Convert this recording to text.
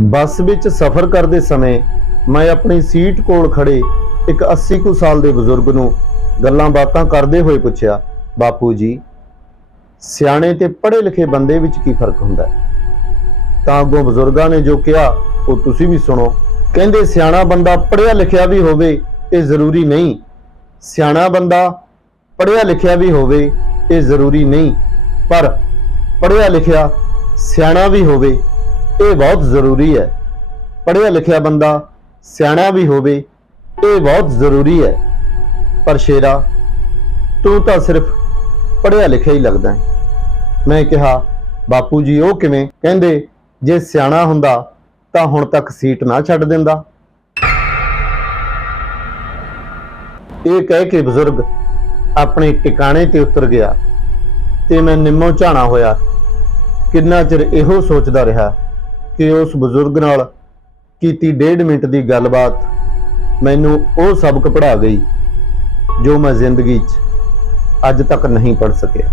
ਬੱਸ ਵਿੱਚ ਸਫ਼ਰ ਕਰਦੇ ਸਮੇਂ ਮੈਂ ਆਪਣੀ ਸੀਟ ਕੋਲ ਖੜੇ ਇੱਕ 80 ਕੁ ਸਾਲ ਦੇ ਬਜ਼ੁਰਗ ਨੂੰ ਗੱਲਾਂ ਬਾਤਾਂ ਕਰਦੇ ਹੋਏ ਪੁੱਛਿਆ, ਬਾਪੂ ਜੀ, ਸਿਆਣੇ ਤੇ ਪੜ੍ਹੇ ਲਿਖੇ ਬੰਦੇ ਵਿੱਚ ਕੀ ਫ਼ਰਕ ਹੁੰਦਾ ਤਾਂ ਅੱਗੋਂ ਬਜ਼ੁਰਗਾਂ ਨੇ ਜੋ ਕਿਹਾ, ਉਹ ਤੁਸੀਂ ਵੀ ਸੁਣੋ, ਕਹਿੰਦੇ ਸਿਆਣਾ ਬੰਦਾ ਪੜ੍ਹਿਆ ਲਿਖਿਆ ਵੀ ਹੋਵੇ, ਇਹ ਜ਼ਰੂਰੀ ਨਹੀਂ। ਸਿਆਣਾ ਬੰਦਾ ਪੜ੍ਹਿਆ ਲਿਖਿਆ ਵੀ ਹੋਵੇ, ਇਹ ਜ਼ਰੂਰੀ ਨਹੀਂ। ਪਰ ਪੜ੍ਹਿਆ ਲਿਖਿਆ ਸਿਆਣਾ ਵੀ ਹੋਵੇ ਇਹ ਬਹੁਤ ਜ਼ਰੂਰੀ ਹੈ। ਪੜ੍ਹਿਆ ਲਿਖਿਆ ਬੰਦਾ ਸਿਆਣਾ ਵੀ ਹੋਵੇ, ਇਹ ਬਹੁਤ ਜ਼ਰੂਰੀ ਹੈ। ਪਰ ਸ਼ੇਰਾ, ਤੂੰ ਤਾਂ ਸਿਰਫ ਪੜ੍ਹਿਆ ਲਿਖਿਆ ਹੀ ਲੱਗਦਾ ਹੈ। ਮੈਂ ਕਿਹਾ, ਬਾਪੂ ਜੀ, ਉਹ ਕਿਵੇਂ? ਕਹਿੰਦੇ, ਜੇ ਸਿਆਣਾ ਹੁੰਦਾ ਤਾਂ ਹੁਣ ਤੱਕ ਸੀਟ ਨਾ ਛੱਡ ਦਿੰਦਾ। ਇਹ ਕਹਿ ਕੇ ਬਜ਼ੁਰਗ ਆਪਣੇ ਟਿਕਾਣੇ ਤੇ ਉਤਰ ਗਿਆ ਤੇ ਮੈਂ ਨਿੰਮੋ ਝਾਣਾ ਹੋਇਆ। ਕਿੰਨਾ ਚਿਰ ਇਹੋ ਸੋਚਦਾ ਰਿਹਾ ਕਿ ਉਸ ਬਜ਼ੁਰਗ ਨਾਲ ਕੀਤੀ ਡੇਢ ਮਿੰਟ ਦੀ ਗੱਲਬਾਤ ਮੈਨੂੰ ਉਹ ਸਬਕ ਪੜ੍ਹਾ ਗਈ ਜੋ ਮੈਂ ਜ਼ਿੰਦਗੀ 'ਚ ਅੱਜ ਤੱਕ ਨਹੀਂ ਪੜ੍ਹ ਸਕਿਆ।